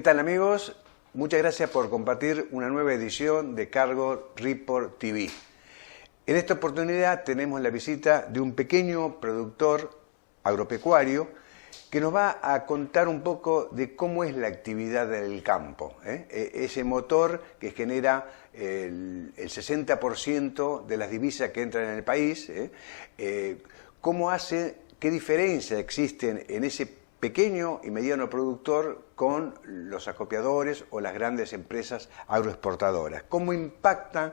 ¿Qué tal, amigos? Muchas gracias por compartir una nueva edición de Cargo Report TV. En esta oportunidad tenemos la visita de un pequeño productor agropecuario que nos va a contar un poco de cómo es la actividad del campo, ese motor que genera el 60% de las divisas que entran en el país, cómo hace, qué diferencia existen en ese pequeño y mediano productor con los acopiadores o las grandes empresas agroexportadoras, cómo impactan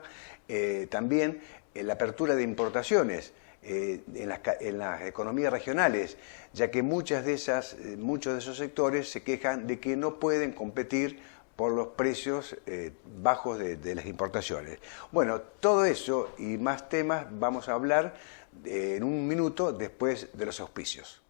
también en la apertura de importaciones en las economías regionales, ya que muchos de esos sectores se quejan de que no pueden competir por los precios bajos de las importaciones. Bueno, todo eso y más temas vamos a hablar en un minuto después de los auspicios.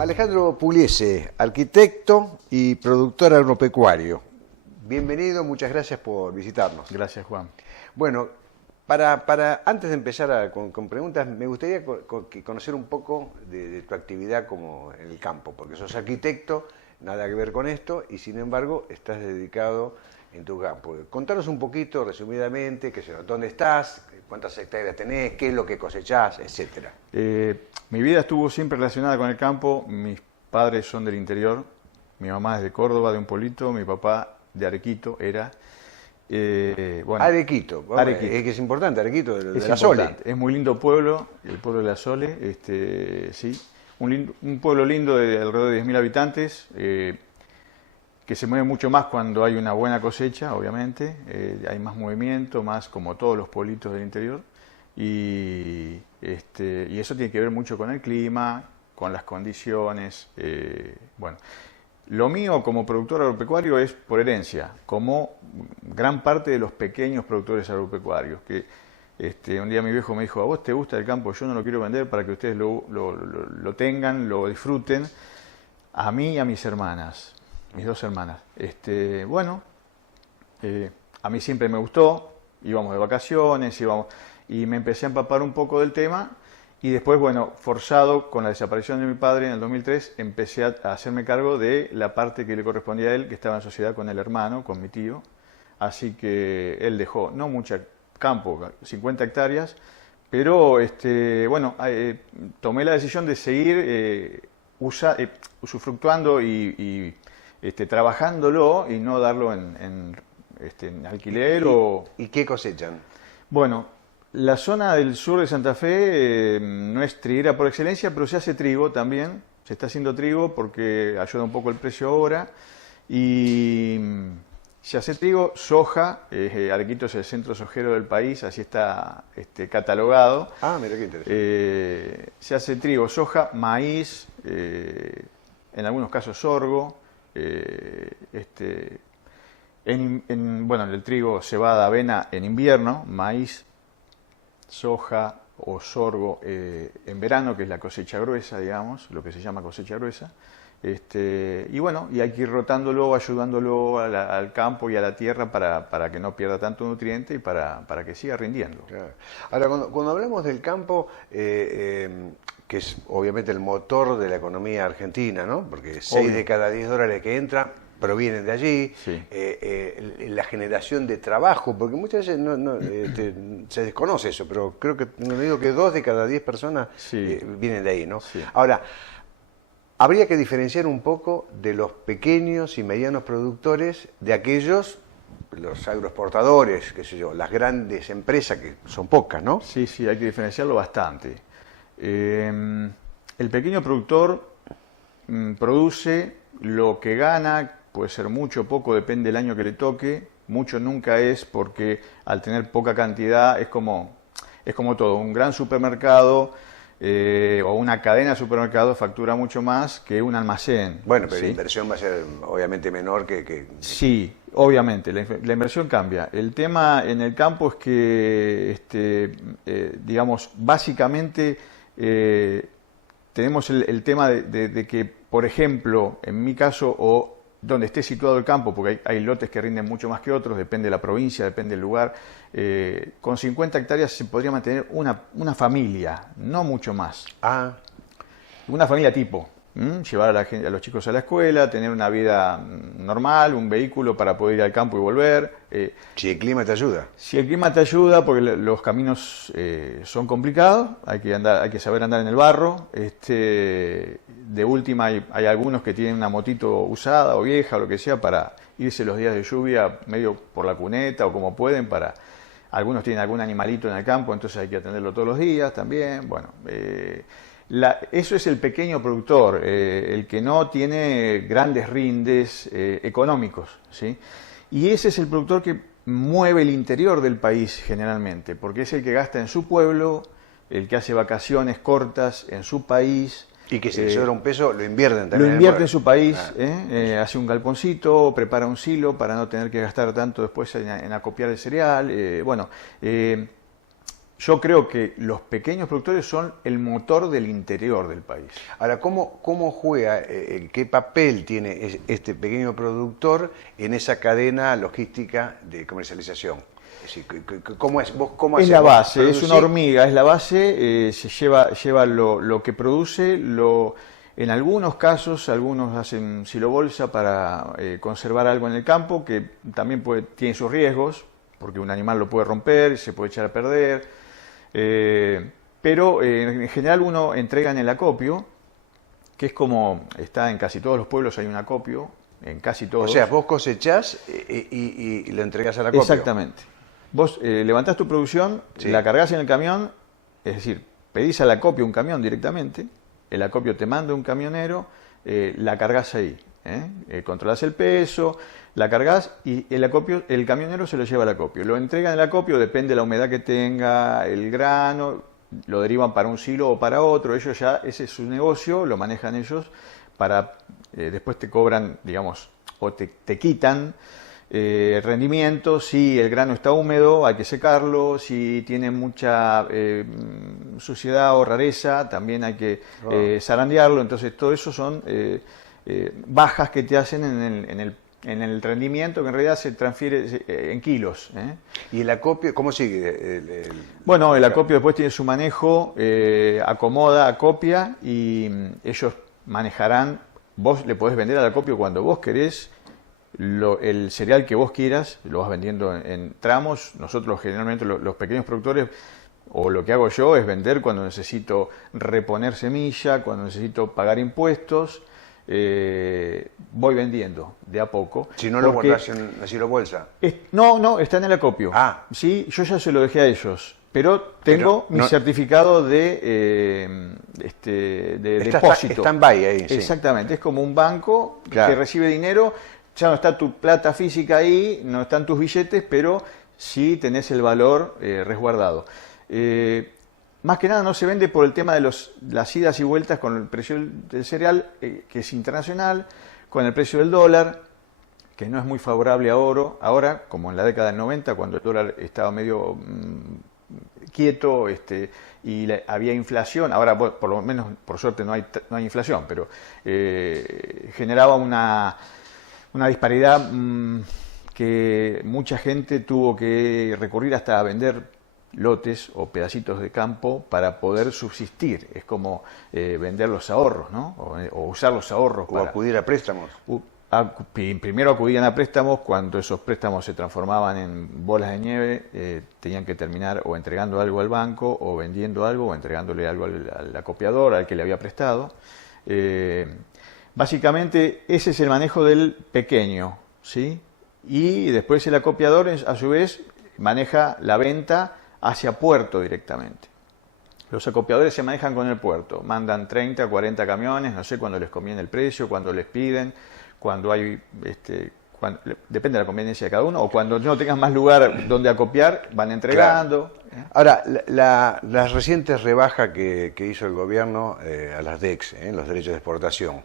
Alejandro Pugliese, arquitecto y productor agropecuario. Bienvenido, muchas gracias por visitarnos. Gracias, Juan. Bueno, antes de empezar con preguntas, me gustaría conocer un poco de tu actividad como en el campo, porque sos arquitecto, nada que ver con esto, y sin embargo estás dedicado en tu campo. Contanos un poquito, resumidamente, dónde estás, cuántas hectáreas tenés, qué es lo que cosechás, etcétera. Mi vida estuvo siempre relacionada con el campo. Mis padres son del interior, mi mamá es de Córdoba, de un pueblito, mi papá de Arequito era. Bueno, Arequito, es que es importante, Arequito, de la Sole. Es muy lindo pueblo, el pueblo de la Sole, sí, un pueblo lindo de alrededor de 10.000 habitantes, que se mueve mucho más cuando hay una buena cosecha, obviamente, hay más movimiento, más como todos los pueblitos del interior, y eso tiene que ver mucho con el clima, con las condiciones. Bueno, lo mío como productor agropecuario es por herencia, como gran parte de los pequeños productores agropecuarios, que un día mi viejo me dijo: ¿a vos te gusta el campo? Yo no lo quiero vender para que ustedes lo tengan, lo disfruten, a mí y a mis hermanas. Mis dos hermanas. A mí siempre me gustó, íbamos de vacaciones, y me empecé a empapar un poco del tema, y después, bueno, forzado con la desaparición de mi padre en el 2003, empecé a hacerme cargo de la parte que le correspondía a él, que estaba en sociedad con el hermano, con mi tío, así que él dejó, no mucho campo, 50 hectáreas, pero tomé la decisión de seguir usufructuando y trabajándolo y no darlo en alquiler. ¿Y qué cosechan? Bueno, la zona del sur de Santa Fe no es triguera por excelencia, pero se hace trigo también. Se está haciendo trigo porque ayuda un poco el precio ahora. Y se hace trigo, soja. Arequito es el centro sojero del país, así está catalogado. Ah, mira qué interesante. Se hace trigo, soja, maíz, en algunos casos sorgo. El trigo, cebada, avena en invierno, maíz, soja o sorgo en verano, que es la cosecha gruesa, digamos, lo que se llama cosecha gruesa. Y hay que ir rotándolo, ayudándolo al campo y a la tierra para que no pierda tanto nutriente y para que siga rindiendo. Claro. Ahora, cuando hablamos del campo, que es obviamente el motor de la economía argentina, ¿no? Porque 6 de cada 10 dólares que entra provienen de allí, Sí. la generación de trabajo, porque muchas veces se desconoce eso, pero creo que no digo que 2 de cada 10 personas Sí. vienen de ahí, ¿no? Sí. Ahora, habría que diferenciar un poco de los pequeños y medianos productores de aquellos, los agroexportadores, qué sé yo, las grandes empresas, que son pocas, ¿no? Sí, sí, hay que diferenciarlo bastante. El pequeño productor produce lo que gana, puede ser mucho o poco, depende del año que le toque. Mucho nunca es, porque al tener poca cantidad es como todo. Un gran supermercado o una cadena de supermercados factura mucho más que un almacén. Bueno, pero ¿sí? la inversión va a ser obviamente menor que... Sí, obviamente, la inversión cambia. El tema en el campo es que, digamos, básicamente tenemos el tema de que, por ejemplo, en mi caso, o donde esté situado el campo, porque hay lotes que rinden mucho más que otros, depende de la provincia, depende del lugar, con 50 hectáreas se podría mantener una familia, no mucho más. Ah, Una familia tipo, llevar a los chicos a la escuela, tener una vida normal, un vehículo para poder ir al campo y volver. si el clima te ayuda. Si el clima te ayuda, porque los caminos son complicados, hay que saber andar en el barro. De última hay algunos que tienen una motito usada o vieja o lo que sea para irse los días de lluvia medio por la cuneta o como pueden para... Algunos tienen algún animalito en el campo, entonces hay que atenderlo todos los días también. Bueno, eso es el pequeño productor, el que no tiene grandes rindes económicos, ¿sí? Y ese es el productor que mueve el interior del país generalmente, porque es el que gasta en su pueblo, el que hace vacaciones cortas en su país. Y que si le sobra un peso, lo invierten también. Lo invierte en su país, Ah. hace un galponcito, prepara un silo para no tener que gastar tanto después en acopiar el cereal. Yo creo que los pequeños productores son el motor del interior del país. Ahora, ¿cómo juega, qué papel tiene este pequeño productor en esa cadena logística de comercialización? Es decir, ¿cómo es? ¿Cómo Es haces la vos? base, es una ¿Producís? hormiga, es la base, se lleva lo que produce, en algunos casos, algunos hacen silobolsa para conservar algo en el campo, que también tiene sus riesgos, porque un animal lo puede romper, se puede echar a perder. Pero en general uno entrega en el acopio, que es como está en casi todos los pueblos, hay un acopio, en casi todos. O sea, vos cosechás y lo entregás al acopio. Exactamente. Vos levantás tu producción, Sí. la cargas en el camión, es decir, pedís al acopio un camión directamente, el acopio te manda un camionero, la cargas ahí, controlás el peso, la cargas y el camionero se lo lleva al acopio. Lo entrega en el acopio, depende de la humedad que tenga, el grano, lo derivan para un silo o para otro, ellos ya, ese es su negocio, lo manejan ellos, después te cobran, digamos, o te quitan rendimiento. Si el grano está húmedo, hay que secarlo. Si tiene mucha suciedad o rareza, también hay que zarandearlo. Entonces, todo eso son bajas que te hacen en el rendimiento, que en realidad se transfiere en kilos. ¿Y el acopio, cómo sigue? Bueno, el acopio después tiene su manejo, acomoda, acopia y ellos manejarán. Vos le podés vender al acopio cuando vos querés. El cereal que vos quieras, lo vas vendiendo en tramos. Nosotros generalmente los pequeños productores, o lo que hago yo es vender cuando necesito reponer semilla, cuando necesito pagar impuestos, voy vendiendo de a poco. Si no lo guardás en la silobolsa. No, está en el acopio. Ah. Sí, yo ya se lo dejé a ellos, pero tengo mi certificado de depósito. Está en by ahí. Sí. Exactamente, es como un banco Claro. que recibe dinero. Ya no está tu plata física ahí, no están tus billetes, pero sí tenés el valor resguardado. Más que nada no se vende por el tema de las idas y vueltas con el precio del cereal, que es internacional, con el precio del dólar, que no es muy favorable ahora, como en la década del 90, cuando el dólar estaba medio quieto y había inflación. Ahora, por lo menos, por suerte, no hay inflación, pero generaba una disparidad que mucha gente tuvo que recurrir hasta a vender lotes o pedacitos de campo para poder subsistir. Es como vender los ahorros, ¿no? O usar los ahorros O acudir a préstamos. primero acudían a préstamos. Cuando esos préstamos se transformaban en bolas de nieve, tenían que terminar o entregando algo al banco, o vendiendo algo, o entregándole algo al acopiador, al que le había prestado. Básicamente ese es el manejo del pequeño, ¿sí? Y después el acopiador, a su vez, maneja la venta hacia puerto directamente. Los acopiadores se manejan con el puerto, mandan 30, 40 camiones, no sé cuándo les conviene el precio, cuándo les piden, cuando hay, depende de la conveniencia de cada uno, o cuando no tengan más lugar donde acopiar, van entregando. Claro. Ahora, las recientes rebajas que hizo el gobierno a las DEX, los derechos de exportación,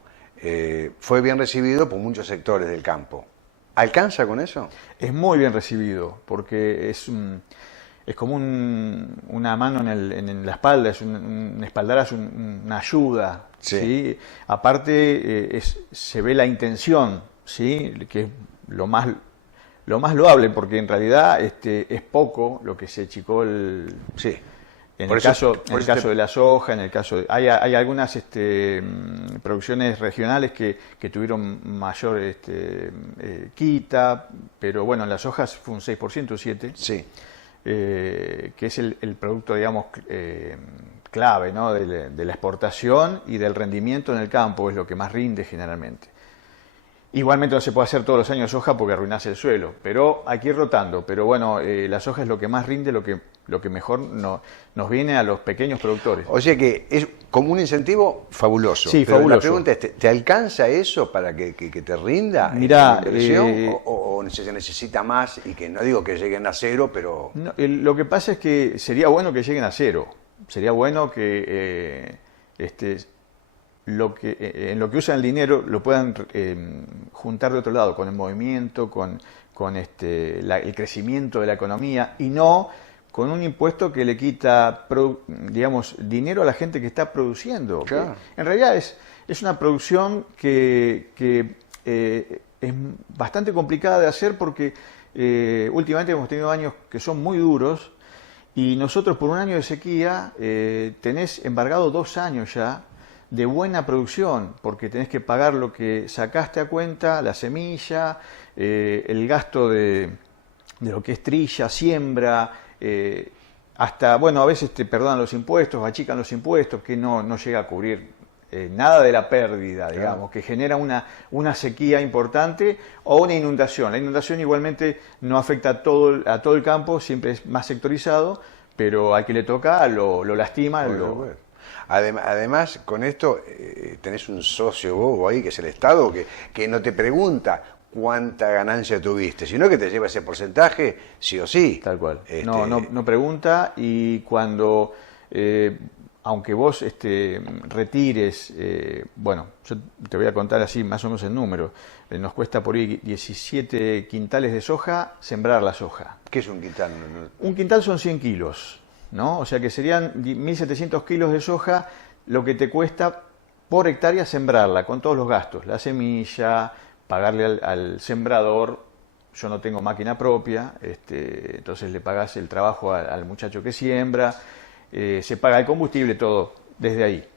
fue bien recibido por muchos sectores del campo. ¿Alcanza con eso? Es muy bien recibido, porque es como una mano en la espalda, es un espaldarazo, una ayuda. Sí. ¿Sí? Aparte, se ve la intención, ¿sí? Que es lo más loable, porque en realidad es poco lo que se achicó Sí. En el caso de la soja, en el caso de, hay algunas producciones regionales que tuvieron mayor quita, pero bueno, en las sojas fue un 6%, 7%, sí. Que es el producto, digamos, clave, ¿no? de la exportación y del rendimiento en el campo, es lo que más rinde generalmente. Igualmente no se puede hacer todos los años soja porque arruinás el suelo, pero hay que ir rotando. Pero bueno, la soja es lo que más rinde, lo que mejor nos viene a los pequeños productores. O sea que es como un incentivo fabuloso. Sí, pero fabuloso. La pregunta es, ¿te alcanza eso para que te rinda? Mirá, la inversión, o se necesita más? Y que no digo que lleguen a cero, pero... No, lo que pasa es que sería bueno que lleguen a cero. Sería bueno que en lo que usan el dinero lo puedan juntar de otro lado, con el movimiento, con el crecimiento de la economía, y no con un impuesto que le quita, digamos, dinero a la gente que está produciendo. Claro. En realidad es una producción que es bastante complicada de hacer porque últimamente hemos tenido años que son muy duros, y nosotros por un año de sequía tenés embargado 2 años ya de buena producción, porque tenés que pagar lo que sacaste a cuenta, la semilla, el gasto de lo que es trilla, siembra, hasta, bueno, a veces te perdonan los impuestos, achican los impuestos, que no llega a cubrir nada de la pérdida, digamos, claro, que genera una sequía importante o una inundación. La inundación igualmente no afecta a todo el campo, siempre es más sectorizado, pero al que le toca lo lastima. Bueno. Además, con esto tenés un socio vos ahí, que es el Estado, que no te pregunta cuánta ganancia tuviste, sino que te lleva ese porcentaje sí o sí. Tal cual. No pregunta, y cuando, aunque vos retires, bueno, yo te voy a contar así más o menos el número, nos cuesta por ahí 17 quintales de soja sembrar la soja. ¿Qué es un quintal? Un quintal son 100 kilos. ¿No? O sea que serían 1.700 kilos de soja lo que te cuesta por hectárea sembrarla, con todos los gastos, la semilla, pagarle al sembrador. Yo no tengo máquina propia, entonces le pagás el trabajo al muchacho que siembra, se paga el combustible, todo desde ahí.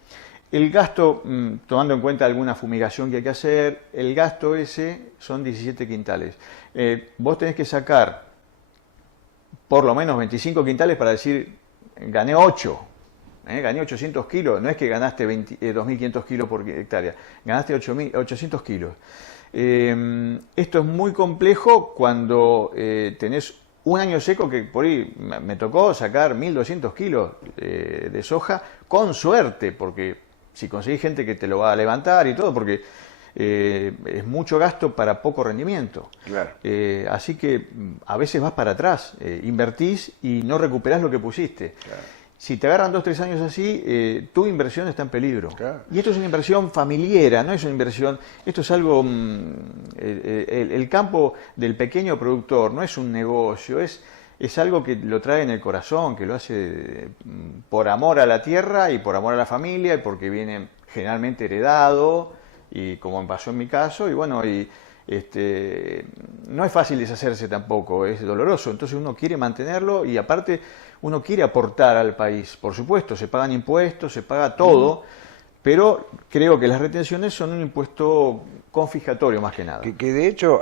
El gasto, tomando en cuenta alguna fumigación que hay que hacer, el gasto ese son 17 quintales. Vos tenés que sacar por lo menos 25 quintales para decir, gané 8, gané 800 kilos, no es que ganaste 2.500 kilos por hectárea, ganaste 800 kilos. Esto es muy complejo cuando tenés un año seco, que por ahí me tocó sacar 1.200 kilos de soja, con suerte, porque si conseguís gente que te lo va a levantar y todo, porque es mucho gasto para poco rendimiento. Claro. Así que a veces vas para atrás, invertís y no recuperás lo que pusiste. Claro. Si te agarran 2 o 3 años así, tu inversión está en peligro. Claro. Y esto es una inversión familiar, no es una inversión, esto es algo, el campo del pequeño productor no es un negocio, es algo que lo trae en el corazón, que lo hace por amor a la tierra y por amor a la familia, y porque viene generalmente heredado, y como pasó en mi caso, y bueno, no es fácil deshacerse tampoco, es doloroso, entonces uno quiere mantenerlo, y aparte uno quiere aportar al país, por supuesto, se pagan impuestos, se paga todo, pero creo que las retenciones son un impuesto confiscatorio más que nada. Que de hecho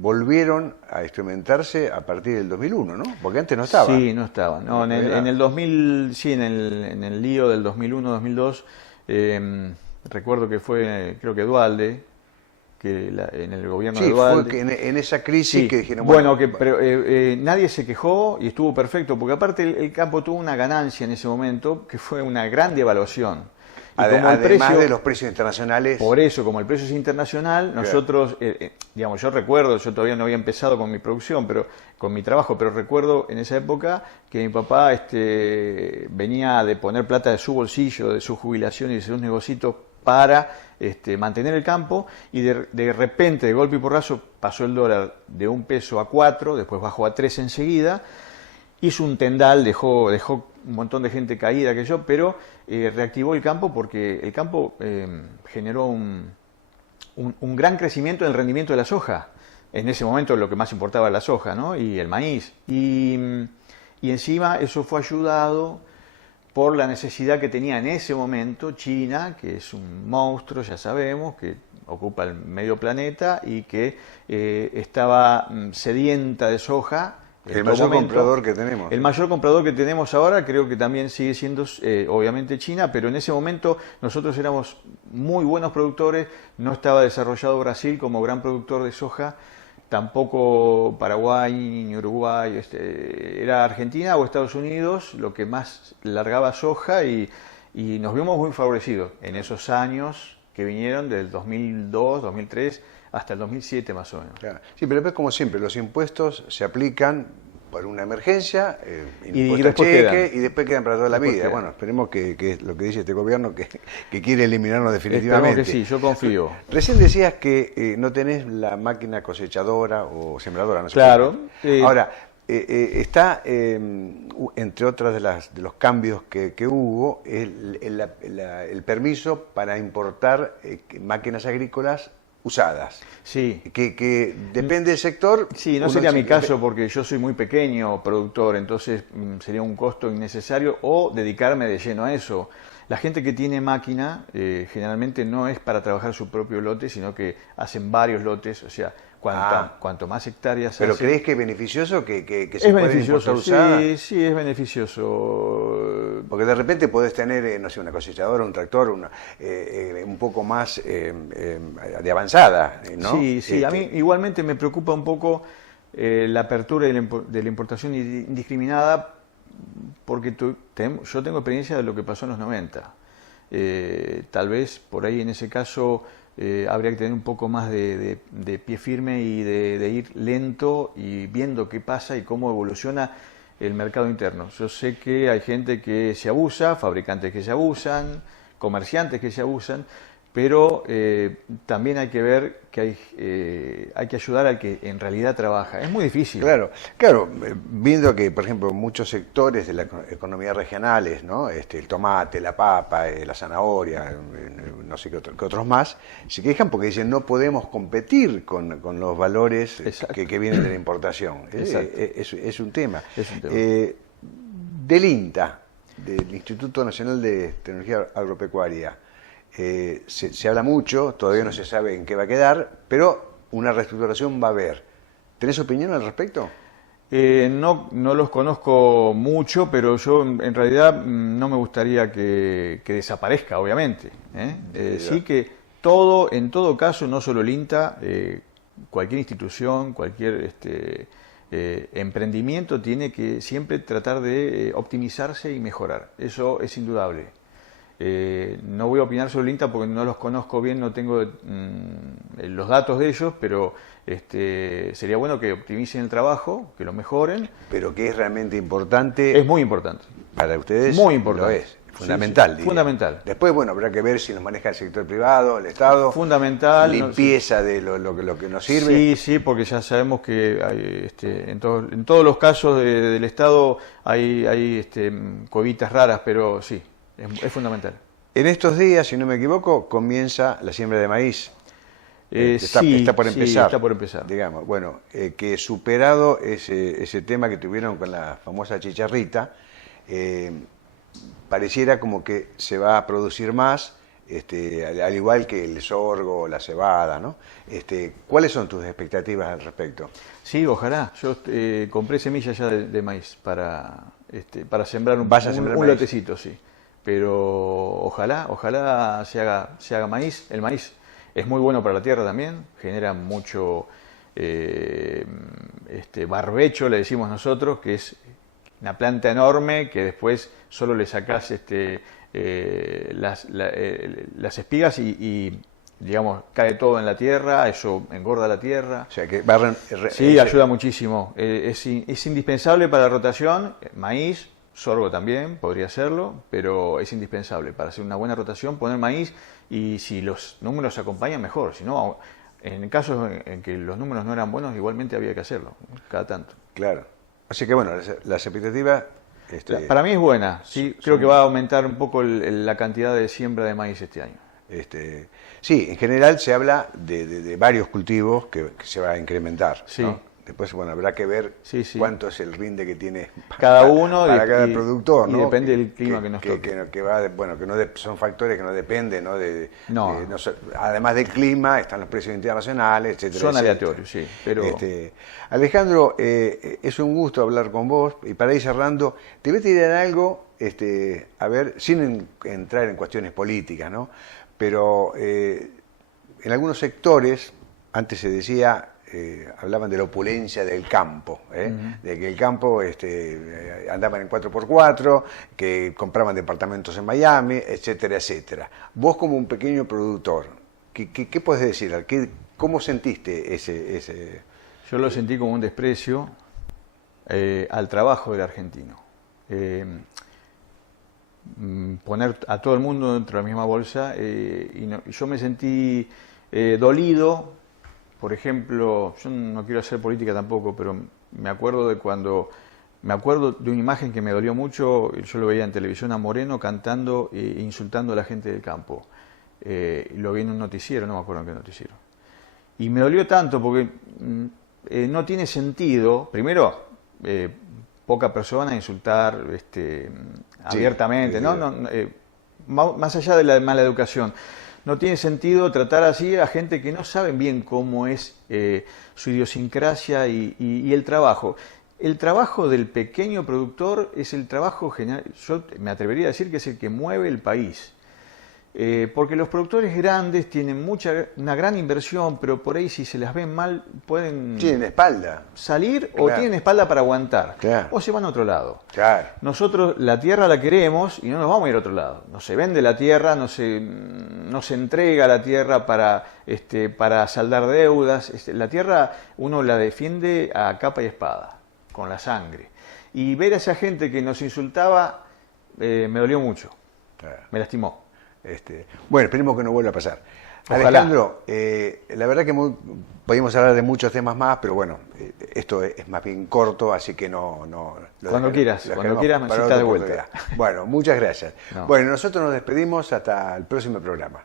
volvieron a instrumentarse a partir del 2001, ¿no? Porque antes no estaba. Sí, no estaba. No, en el 2000, sí, en el lío del 2001-2002, recuerdo que fue, creo que Duhalde, que en el gobierno de Duhalde. Sí, fue en esa crisis sí, que dijeron... pero nadie se quejó y estuvo perfecto, porque aparte el campo tuvo una ganancia en ese momento, que fue una gran devaluación. Además de los precios internacionales. Por eso, como el precio es internacional, nosotros, digamos, yo recuerdo, yo todavía no había empezado con mi producción, pero con mi trabajo, pero recuerdo en esa época que mi papá venía de poner plata de su bolsillo, de su jubilación y de sus negocios para mantener el campo, y de repente, de golpe y porrazo, pasó el dólar de 1 peso a 4, después bajó a 3 enseguida, hizo un tendal, dejó un montón de gente caída, pero reactivó el campo, porque el campo generó un gran crecimiento en el rendimiento de la soja. En ese momento lo que más importaba era la soja, ¿no? Y el maíz. Y encima eso fue ayudado por la necesidad que tenía en ese momento China, que es un monstruo, ya sabemos, que ocupa el medio planeta y que estaba sedienta de soja. El mayor comprador que tenemos. El mayor comprador que tenemos ahora creo que también sigue siendo obviamente China, pero en ese momento nosotros éramos muy buenos productores, no estaba desarrollado Brasil como gran productor de soja, tampoco Paraguay ni Uruguay, era Argentina o Estados Unidos lo que más largaba soja, y nos vimos muy favorecidos en esos años que vinieron del 2002, 2003 hasta el 2007 más o menos. Claro. Sí, pero después, como siempre, los impuestos se aplican por una emergencia, y después quedan para toda la vida. Quedan. Bueno, esperemos que es lo que dice este gobierno, que quiere eliminarnos definitivamente. Esperemos que sí, yo confío. Recién decías que no tenés la máquina cosechadora o sembradora, no sé. Claro. Ahora, está, entre otras de los cambios que hubo, el permiso para importar máquinas agrícolas usadas. Sí. Que depende del sector. Sí, no sería mi caso porque yo soy muy pequeño productor, entonces sería un costo innecesario o dedicarme de lleno a eso. La gente que tiene máquina generalmente no es para trabajar su propio lote, sino que hacen varios lotes, o sea, cuanto más hectáreas ¿Pero hacen, crees que es beneficioso que se pueda importar usada? Sí, es beneficioso. Porque de repente podés tener, no sé, una cosechadora, un tractor, un poco más de avanzada, ¿no? Sí, a mí igualmente me preocupa un poco la apertura de la importación indiscriminada, porque yo tengo experiencia de lo que pasó en los 90. Tal vez por ahí en ese caso habría que tener un poco más de pie firme y de ir lento y viendo qué pasa y cómo evoluciona el mercado interno. Yo sé que hay gente que se abusa, fabricantes que se abusan, comerciantes que se abusan, pero también hay que ver que hay que ayudar al que en realidad trabaja. Es muy difícil. Claro, viendo que, por ejemplo, muchos sectores de la economía regionales, ¿no? El tomate, la papa, la zanahoria, no sé qué otros más, se quejan porque dicen no podemos competir con los valores que vienen de la importación. Es un tema. Es un tema. Del INTA, del Instituto Nacional de Tecnología Agropecuaria, se habla mucho, todavía no se sabe en qué va a quedar, pero una reestructuración va a haber. ¿Tenés opinión al respecto? No los conozco mucho, pero yo en realidad no me gustaría que desaparezca, obviamente. Sí que en todo caso, no solo el INTA, cualquier institución, cualquier emprendimiento tiene que siempre tratar de optimizarse y mejorar. Eso es indudable. No voy a opinar sobre el INTA porque no los conozco bien, no tengo los datos de ellos, pero sería bueno que optimicen el trabajo, que lo mejoren. Pero que es realmente importante. Es muy importante. Para ustedes muy importante. Lo es. Fundamental. Sí, fundamental. Después, bueno, habrá que ver si nos maneja el sector privado, el Estado. Fundamental. Limpieza de lo que nos sirve. Sí, porque ya sabemos que hay, en todos los casos del Estado hay cobitas raras, pero sí. Es fundamental. En estos días, si no me equivoco, comienza la siembra de maíz. Está por empezar. Sí, está por empezar. Digamos, bueno, que superado ese tema que tuvieron con la famosa chicharrita, pareciera como que se va a producir más, al igual que el sorgo, la cebada, ¿no? ¿Cuáles son tus expectativas al respecto? Sí, ojalá. Yo compré semillas ya de maíz para sembrar un maíz? lotecito, sí. Pero ojalá se haga maíz. El maíz es muy bueno para la tierra también, genera mucho barbecho, le decimos nosotros, que es una planta enorme que después solo le sacás las espigas y digamos, cae todo en la tierra, eso engorda la tierra. O sea que sí, ayuda muchísimo. Es indispensable para la rotación, maíz, sorgo también, podría hacerlo, pero es indispensable para hacer una buena rotación poner maíz, y si los números acompañan, mejor. Si no, en casos en que los números no eran buenos, igualmente había que hacerlo, cada tanto. Claro. Así que bueno, las expectativas... para mí es buena, sí, creo que va a aumentar un poco la cantidad de siembra de maíz este año. Sí, en general se habla de varios cultivos que se va a incrementar, sí. ¿no? Después, bueno, habrá que ver cuánto es el rinde que tiene cada uno para cada productor, ¿no? Y depende del clima que nos toque. Son factores que no dependen, ¿no? No. Además del clima, están los precios internacionales, etcétera. Son aleatorios, sí. Pero... Alejandro, es un gusto hablar con vos, y para ir cerrando, te voy a tirar algo, a ver, sin entrar en cuestiones políticas, ¿no? Pero en algunos sectores, antes se decía... hablaban de la opulencia del campo, de que el campo andaban en 4x4, que compraban departamentos en Miami, etcétera, etcétera. Vos como un pequeño productor, ¿qué podés decir? ¿Cómo sentiste ese...? Yo lo sentí como un desprecio al trabajo del argentino. Poner a todo el mundo dentro de la misma bolsa, y yo me sentí dolido. Por ejemplo, yo no quiero hacer política tampoco, pero me acuerdo de una imagen que me dolió mucho. Yo lo veía en televisión a Moreno cantando e insultando a la gente del campo. Lo vi en un noticiero, no me acuerdo en qué noticiero. Y me dolió tanto porque no tiene sentido, primero, poca persona insultar abiertamente, sí, ¿no? Más allá de la mala educación. No tiene sentido tratar así a gente que no saben bien cómo es su idiosincrasia y el trabajo. El trabajo del pequeño productor es el trabajo general, yo me atrevería a decir que es el que mueve el país. Porque los productores grandes tienen una gran inversión, pero por ahí si se las ven mal pueden tienen espalda salir, claro. O tienen espalda para aguantar, claro. O se van a otro lado. Claro. Nosotros la tierra la queremos y no nos vamos a ir a otro lado. No se vende la tierra, no se entrega la tierra para saldar deudas. La tierra uno la defiende a capa y espada, con la sangre. Y ver a esa gente que nos insultaba me dolió mucho, claro. Me lastimó. Bueno, esperemos que no vuelva a pasar. Ojalá. Alejandro, la verdad que podríamos hablar de muchos temas más, pero bueno, esto es más bien corto, así que no cuando quieras me citas de vuelta. Bueno, muchas gracias. No. Bueno, nosotros nos despedimos hasta el próximo programa.